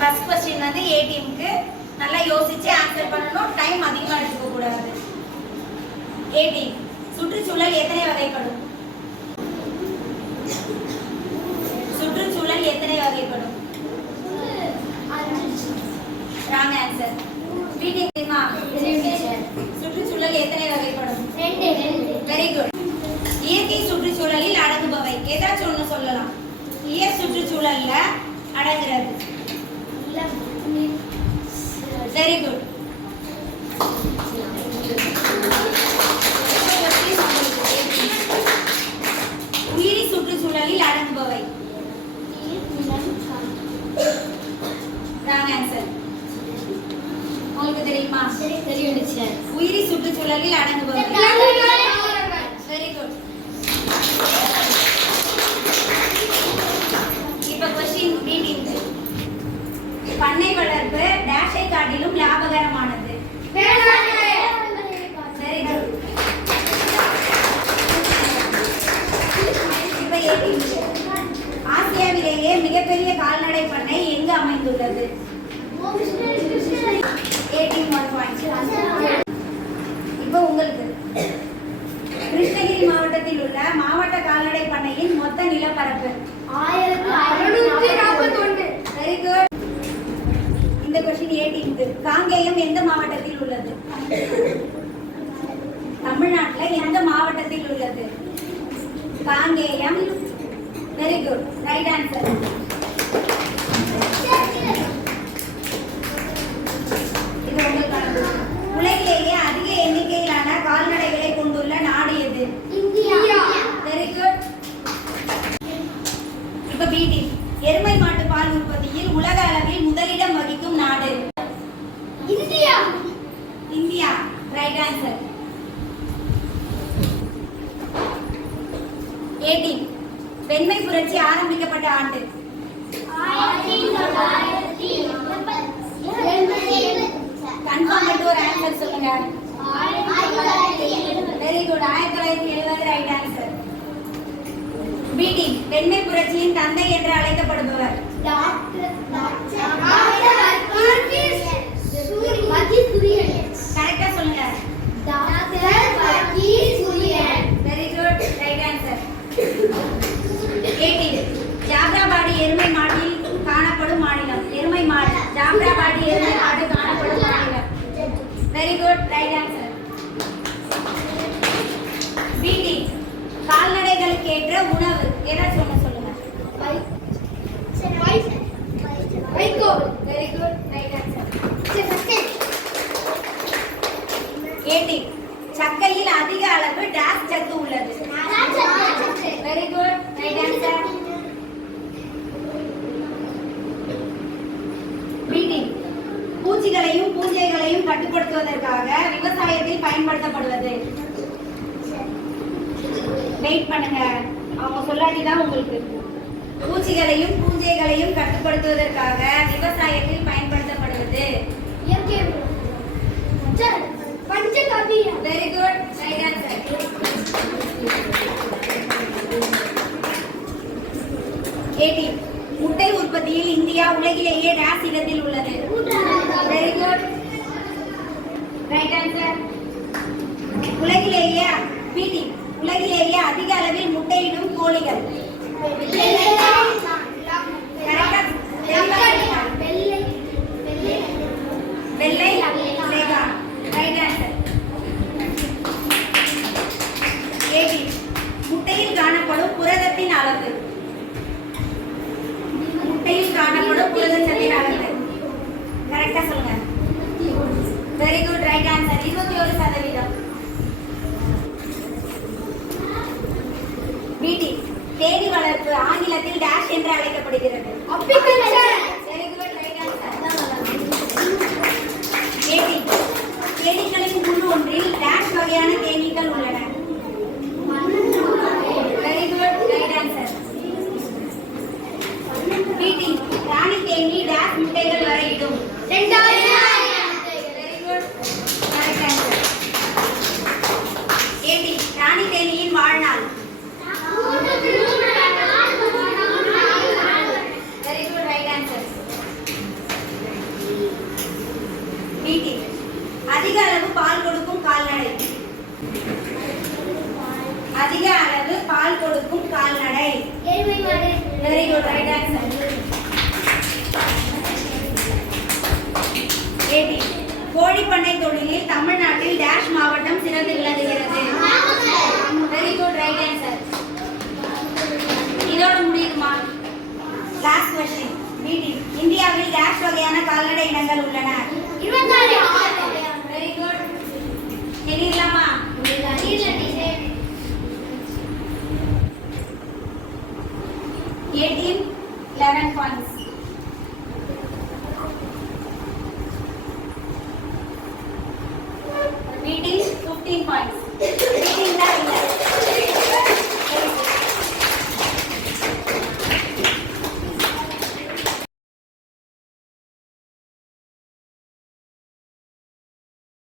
First question வந்து ஏ டீமுக்கு நல்லா யோசிச்சு ஆன்சர் பண்ணணும். டைம் அதிகமாக எடுத்துக்க கூடாது ஏ டீம் சுற்றுச்சூழல் எத்தனை வகைப்படும்? சுற்றுச்சூழல் எத்தனை வகைப்படும்? ராங் ஆன்சர் தெரியுமா? சுற்றுச்சூழல் எத்தனை வகைப்படும்? வெரி குட் இயற்கை சுற்றுச்சூழலில் அடங்குபவை. ஏதாச்சும் ஒன்று சொல்லலாம். இயற் சுற்றுச்சூழல்ல அடங்குறது. வெரி குட் உயிரி சுற்றுச்சூழலில் அடங்குபவை உங்களுக்கு தெரியுமா? உயிரி சுற்றுச்சூழலில் அடங்குபவை வெரி குட் இப்ப கொஸ்டின் மீட்டிங் பண்ணை வளர்ப்பு டேஷை காட்டிலும் லாபகரமானது வெரி குட் இப்ப eighteen. ஆசியாவிலேயே மிகப்பெரிய கால்நடை பண்ணை எங்கு அமைந்துள்ளது இப்போ உங்களுக்கு கிருஷ்ணகிரி மாவட்டத்தில் உள்ள மாவட்ட கால்நடை பண்ணையின் மொத்த நிலப்பரப்பு. வெரி குட் இந்த கொஸ்டின் ஏடிக்கு காங்கேயம் எந்த மாவட்டத்தில் உள்ளது? தமிழ்நாட்டுல எந்த மாவட்டத்தில் உள்ளது? Kangeyam. Very good right answer right answer. 18. வெண்மை புரட்சி ஆரம்பிக்கப்பட்ட ஆண்டு. கன்ஃபார்ம் ஒரு ஆன்சர் சொல்லுங்க. வெரி குட் ஆயிரத்தி தொள்ளாயிரத்தி எழுபது ரைட் ஆன்சர் பிடி வெண்மை புரட்சியின் தந்தை என்று அழைக்க கரெக்டா சொல்லுங்க very good right answer eighteen Jafarabadi எருமை மாட்டில் காணப்படும் மாநிலம் எருமை மாடு ஜாப்ராபாடி எருமை மாடு காணப்படும் மாநிலம் வெரி குட் ரைட் ஆன்சர் பிடி கால்நடைகளுக்கு ஏற்ற உணவு ஏதாச்சும் ஒன்று சொல்லுங்க? Very good right answer eighteen சக்கையில் அதிக அளவு டேஸ் சத்து உள்ளது வெரி குட் ரைட் ஆன்சர் மீட்டிங் பூச்சிகளையும் பூஞ்சைகளையும் கட்டுப்படுத்துவதற்காக விவசாயத்தில் பயன்படுத்தப்படுவது. வெயிட் பண்ணுங்க. அவங்க சொல்லாட்டி தான் உங்களுக்கு பூச்சிகளையும் பூஞ்சைகளையும் கட்டுப்படுத்துவதற்காக விவசாயத்தில் பயன்படுத்தப்படுவது. Very good right answer eighteen முட்டை உற்பத்தியில் இந்தியா உலகிலேயே டேஸ் இடத்தில் உள்ளது வெரி குட் ரைட் ஆன்சர் உலகிலேயே பிடி உலகிலேயே அதிக அளவில் முட்டையிடும் கோழிகள். வெள்ளை முட்டையில் காணப்படும் புரதத்தின் அளவு. முட்டையில் காணப்படும் புரதத்தின் அளவு. கரெக்டா சொல்லுங்க. வெரி குட் ரைட் ஆன்சர் இருபத்தி ஒரு சதவீதம். டேஷ் என்று அழைக்கப்படுகிறது. வெரி குட் ரைட் ஆன்சர் தேனி. தேனீக்களின் குழு ஒன்றில் டேஷ் வகையான தேனீக்கள் உள்ளன வெரி குட் ரைட் ஆன்சர் பிடி ராணி தேனி டேஷ் முட்டைகள் வரை இடும் வெரி குட் கரெக்ட் ஆன்சர் ஏடி ராணி தேனியின் வாழ்நாள் அதிக அளவு பால் கொடுக்கும் கால்நடை அதிக அளவு பால் கொடுக்கும் கால்நடை. எருமை மாடு. வெரி குட் ரைட் ஆன்சர் ஏடி கோழிப்பண்ணை தொழிலில் தமிழ்நாட்டில் டேஷ் மாவட்டம் சிறந்து விளங்குகிறது. வெரி குட் ரைட் ஆன்சர் இதோட முடியுமா? லாஸ்ட் கொஸ்டின் பிடி இந்தியாவில் டேஷ் வகையான கால்நடை இனங்கள் உள்ளன. இருபத்தாறு வெரி குட் தெரியுங்களாமா ఎయిటీన్ లెవెన్ పాయింట్